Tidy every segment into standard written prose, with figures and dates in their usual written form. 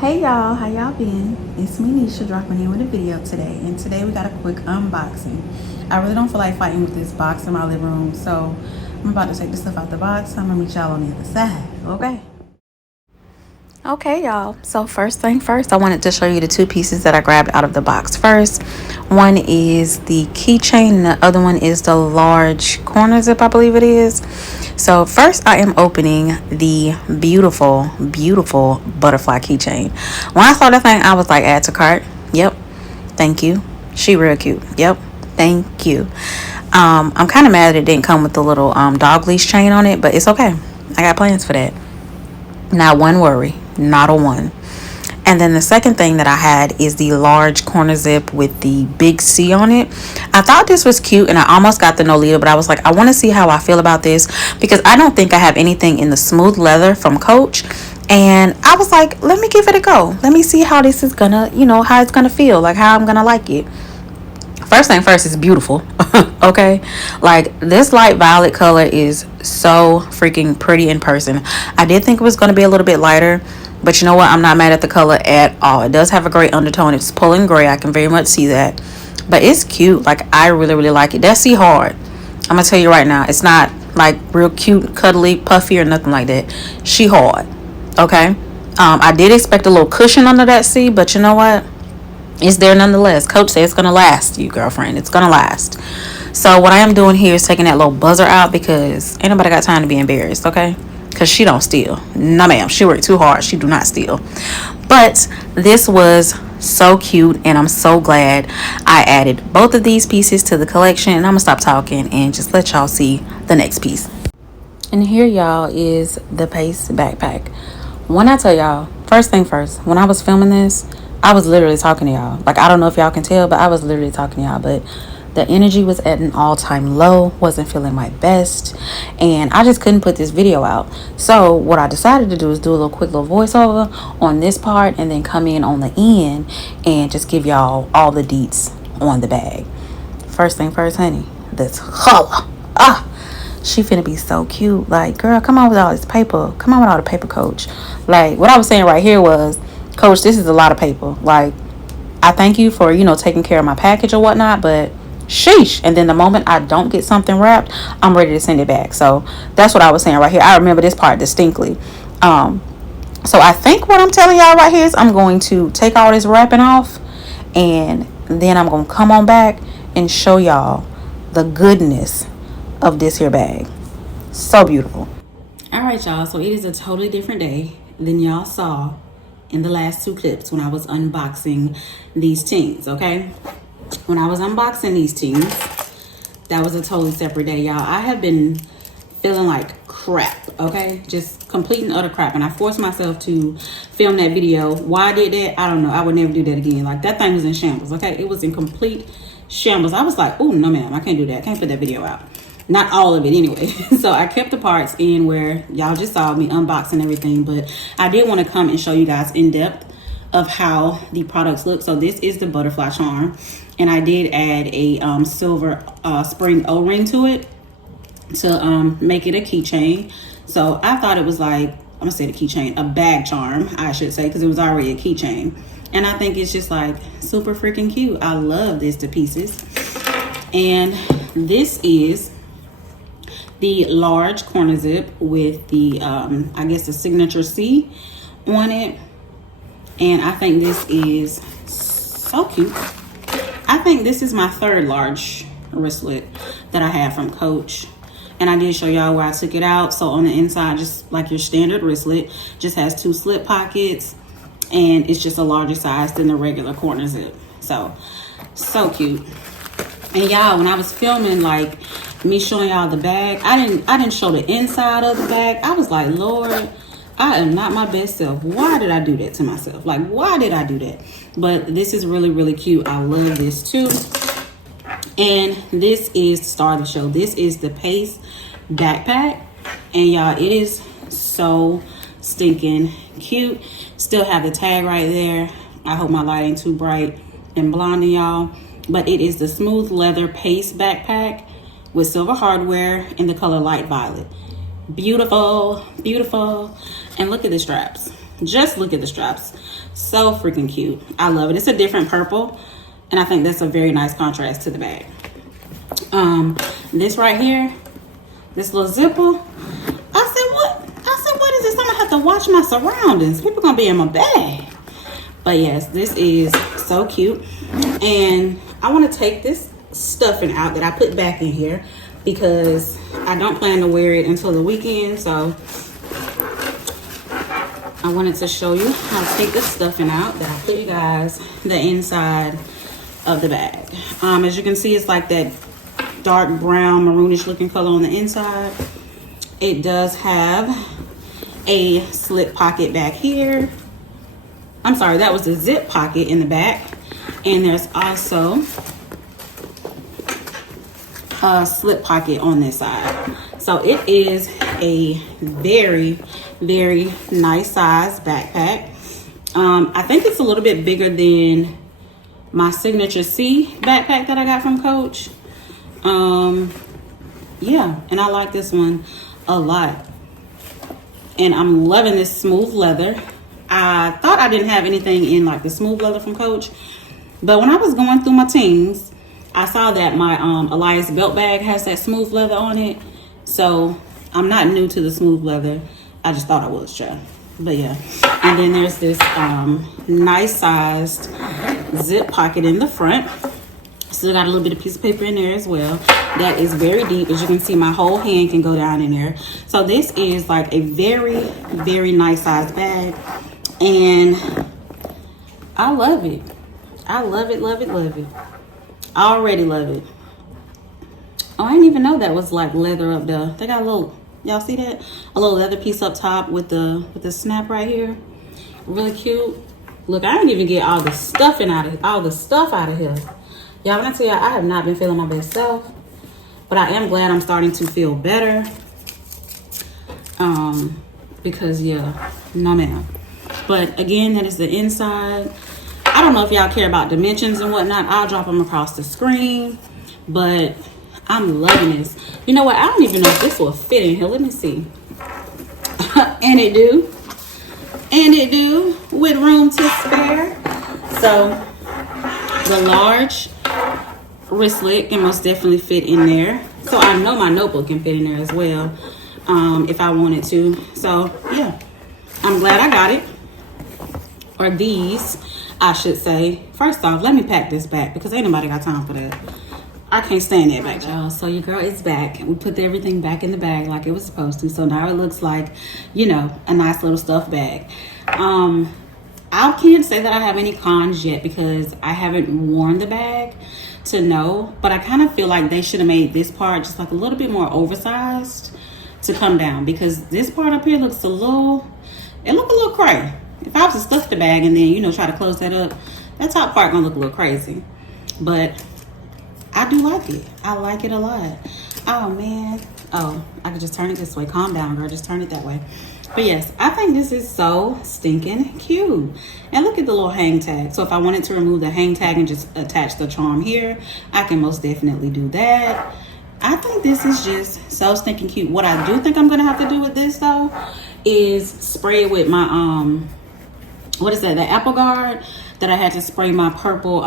Hey y'all, how y'all been? It's me, Nisha, dropping in with a video today, and today we got a quick unboxing. I really don't feel like fighting with this box in my living room, so I'm about to take the stuff out the box. I'm gonna meet y'all on the other side, okay? Okay, y'all. So first thing first, I wanted to show you the two pieces that I grabbed out of the box first. One is the keychain, and the other one is the large corner zip, I believe it is. So first, I am opening the beautiful, beautiful butterfly keychain. When I saw the thing, I was like, add to cart. Yep. Thank you. She real cute. Yep. Thank you. I'm kind of mad that it didn't come with the little dog leash chain on it, but it's okay. I got plans for that. Not one worry, not a one. And then the second thing that I had is the large corner zip with the big C on it. I thought this was cute, and I almost got the Nolita, but I was like, I want to see how I feel about this because I don't think I have anything in the smooth leather from Coach. And I was like, let me give it a go. Let me see how this is gonna, how it's gonna feel, like how I'm gonna like it. First thing first, it's beautiful. Okay, like this light violet color is so freaking pretty in person. I did think it was going to be a little bit lighter, but you know what, I'm not mad at the color at all. It does have a great undertone. It's pulling gray, I can very much see that, but it's cute. Like, I really like it. That's hard. I'm gonna tell you right now, it's not like real cute, cuddly, puffy or nothing like that. She hard. Okay. I did expect a little cushion under that C, but you know what, it's there nonetheless. Coach said it's gonna last, you girlfriend. It's gonna last. So what I am doing here is taking that little buzzer out because ain't nobody got time to be embarrassed, okay? Because she don't steal. No, ma'am. She worked too hard. She do not steal. But this was so cute, and I'm so glad I added both of these pieces to the collection. And I'm gonna stop talking and just let y'all see the next piece. And here, y'all, is the Pace backpack. When I tell y'all, first thing first, when I was filming this, I was literally talking to y'all. Like, I don't know if y'all can tell, but I was literally talking to y'all. But the energy was at an all-time low. Wasn't feeling my best. And I just couldn't put this video out. So what I decided to do is do a little quick little voiceover on this part. And then come in on the end and just give y'all all the deets on the bag. First thing first, honey. This color. She finna be so cute. Like, girl, come on with all this paper. Come on with all the paper, Coach. Like, what I was saying right here was, Coach, this is a lot of paper. Like, I thank you for, taking care of my package or whatnot, but sheesh. And then the moment I don't get something wrapped, I'm ready to send it back. So that's what I was saying right here. I remember this part distinctly. So I think what I'm telling y'all right here is I'm going to take all this wrapping off, and then I'm going to come on back and show y'all the goodness of this here bag. So beautiful. All right, y'all. So it is a totally different day than y'all saw in the last two clips when I was unboxing these teens, okay? When I was unboxing these teens, that was a totally separate day, y'all. I have been feeling like crap, okay? Just complete and utter crap. And I forced myself to film that video. Why I did that, I don't know. I would never do that again. Like, that thing was in shambles, okay? It was in complete shambles. I was like, oh, no, ma'am. I can't do that. I can't put that video out. Not all of it anyway. So I kept the parts in where y'all just saw me unboxing everything. But I did want to come and show you guys in depth of how the products look. So this is the butterfly charm. And I did add a silver spring O-ring to it to make it a keychain. So I thought it was like, I'm gonna say the keychain, a bag charm, I should say, because it was already a keychain. And I think it's just like super freaking cute. I love this to pieces. And this is the large corner zip with the, I guess the signature C on it. And I think this is so cute. I think this is my third large wristlet that I have from Coach. And I did show y'all where I took it out. So on the inside, just like your standard wristlet, just has two slip pockets. And it's just a larger size than the regular corner zip. So cute. And y'all, when I was filming, like, me showing y'all the bag, I didn't show the inside of the bag. I was like, Lord, I am not my best self. Why did I do that to myself? Like, why did I do that? But this is really cute. I love this too. And this is the star of the show. This is the Pace backpack. And y'all, it is so stinking cute. Still have the tag right there. I hope my light ain't too bright and blinding y'all. But it is the smooth leather Pace backpack with silver hardware in the color light violet. Beautiful, beautiful. And look at the straps. Just look at the straps. So freaking cute. I love it. It's a different purple, and I think that's a very nice contrast to the bag. This right here, this little zipper, I said, what is this? I'm gonna have to watch my surroundings. People gonna be in my bag. But yes, this is so cute. And I want to take this stuffing out that I put back in here because I don't plan to wear it until the weekend. So I wanted to show you how to take this stuffing out that I put you guys the inside of the bag. As you can see, it's like that dark brown maroonish looking color on the inside. It does have a slip pocket back here. I'm sorry, that was the zip pocket in the back. And there's also a slip pocket on this side. So it is a very, very nice size backpack. I think it's a little bit bigger than my Signature C backpack that I got from Coach. Yeah, and I like this one a lot. And I'm loving this smooth leather. I thought I didn't have anything in like the smooth leather from Coach, but when I was going through my teams, I saw that my Elias belt bag has that smooth leather on it. So I'm not new to the smooth leather. I just thought I was, child. But yeah. And then there's this nice sized zip pocket in the front. Still got a little bit of piece of paper in there as well. That is very deep. As you can see, my whole hand can go down in there. So this is like a very, very nice sized bag. And I love it. I love it, love it, love it. I already love it. Oh, I didn't even know that was like leather up there. They got a little, y'all see that? A little leather piece up top with the snap right here. Really cute. Look, I didn't even get all the stuffing out of here. Y'all, when I tell you, I have not been feeling my best self, but I am glad I'm starting to feel better. Because yeah, no ma'am. But again, that is the inside. I don't know if y'all care about dimensions and whatnot. I'll drop them across the screen, but I'm loving this. You know what? I don't even know if this will fit in here. Let me see. And it do. And it do, with room to spare. So the large wristlet can most definitely fit in there. So I know my notebook can fit in there as well, if I wanted to. So yeah, I'm glad I got it. Or these, I should say. First off, let me pack this back because ain't nobody got time for that. I can't stand that back, y'all. So your girl is back. We put everything back in the bag like it was supposed to. So now it looks like, you know, a nice little stuffed bag. I can't say that I have any cons yet because I haven't worn the bag to know. But I kind of feel like they should have made this part just like a little bit more oversized to come down. Because this part up here looks a little cray. If I was to stuff the bag and then, you know, try to close that up, that top part gonna look a little crazy. But I do like it. I like it a lot. Oh, man. Oh, I could just turn it this way. Calm down, girl. Just turn it that way. But yes, I think this is so stinking cute. And look at the little hang tag. So if I wanted to remove the hang tag and just attach the charm here, I can most definitely do that. I think this is just so stinking cute. What I do think I'm going to have to do with this, though, is spray it with my, what is that? The Apple Guard that I had to spray my purple,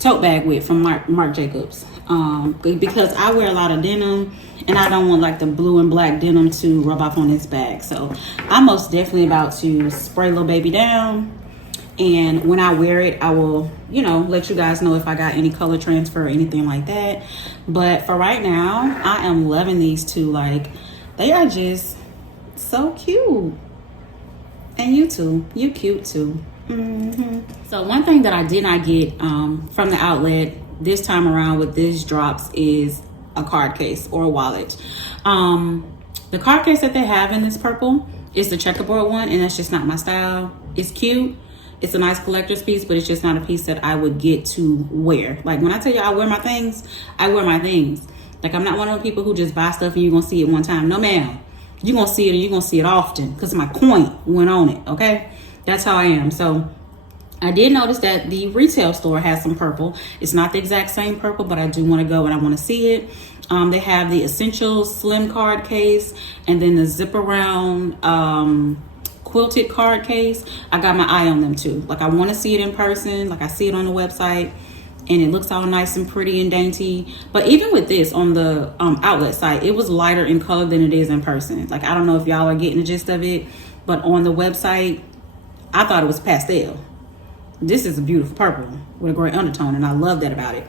tote bag with from Marc Jacobs, because I wear a lot of denim and I don't want like the blue and black denim to rub off on this bag. So I'm most definitely about to spray little baby down, and when I wear it I will, you know, let you guys know if I got any color transfer or anything like that. But for right now, I am loving these two. Like, they are just so cute. And you too, you cute too. So one thing that I did not get from the outlet this time around with these drops is a card case or a wallet. The card case that they have in this purple is the checkerboard one, and that's just not my style. It's cute, it's a nice collector's piece, but it's just not a piece that I would get to wear. Like, when I tell you I wear my things, I wear my things. Like, I'm not one of those people who just buy stuff and you're gonna see it one time. No ma'am, you're gonna see it and you're gonna see it often because my coin went on it. Okay, that's how I am. So I did notice that the retail store has some purple. It's not the exact same purple, but I do want to go and I want to see it. They have the Essential Slim card case, and then the zip around quilted card case. I got my eye on them too. Like, I want to see it in person. Like, I see it on the website and it looks all nice and pretty and dainty. But even with this on the outlet site, it was lighter in color than it is in person. Like, I don't know if y'all are getting the gist of it, but on the website, I thought it was pastel. This is a beautiful purple with a great undertone, and I love that about it.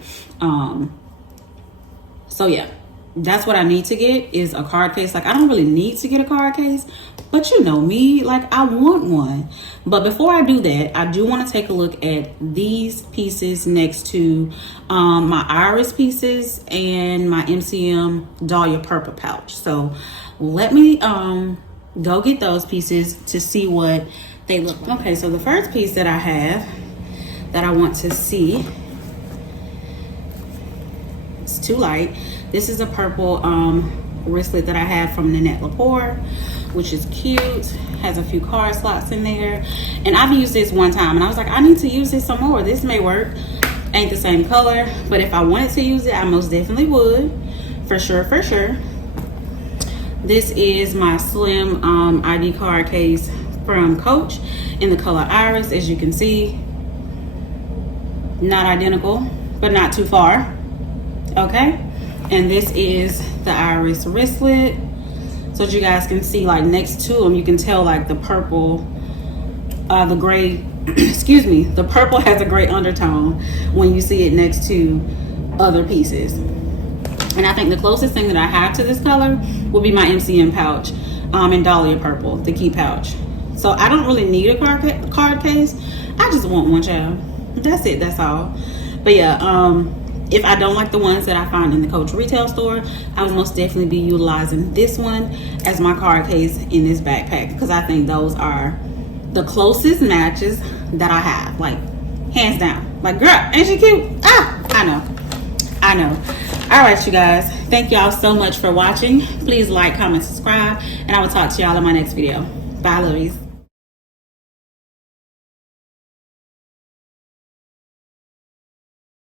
So yeah, that's what I need to get, is a card case. Like, I don't really need to get a card case, but you know me, like, I want one. But before I do that, I do want to take a look at these pieces next to my iris pieces and my MCM Dahlia purple pouch. So let me go get those pieces to see what they look like. Okay, so the first piece that I have that I want to see, it's too light. This is a purple wristlet that I have from Nanette Lepore, which is cute. Has a few card slots in there. And I've used this one time and I was like, I need to use this some more. This may work. Ain't the same color, but if I wanted to use it, I most definitely would. For sure, for sure. This is my slim ID card case from Coach in the color Iris. As you can see, not identical, but not too far. Okay, and this is the Iris wristlet, so that you guys can see, like, next to them you can tell, like, the purple, the gray excuse me, the purple has a gray undertone when you see it next to other pieces. And I think the closest thing that I have to this color will be my MCM pouch in Dahlia purple, the key pouch. So I don't really need a card case. I just want one, child. That's it, that's all. But yeah, if I don't like the ones that I find in the Coach retail store, I will most definitely be utilizing this one as my card case in this backpack, because I think those are the closest matches that I have, like, hands down. Like, girl, ain't she cute? Ah, I know. All right, you guys, thank y'all so much for watching. Please like, comment, subscribe, and I will talk to y'all in my next video. Bye, lovies.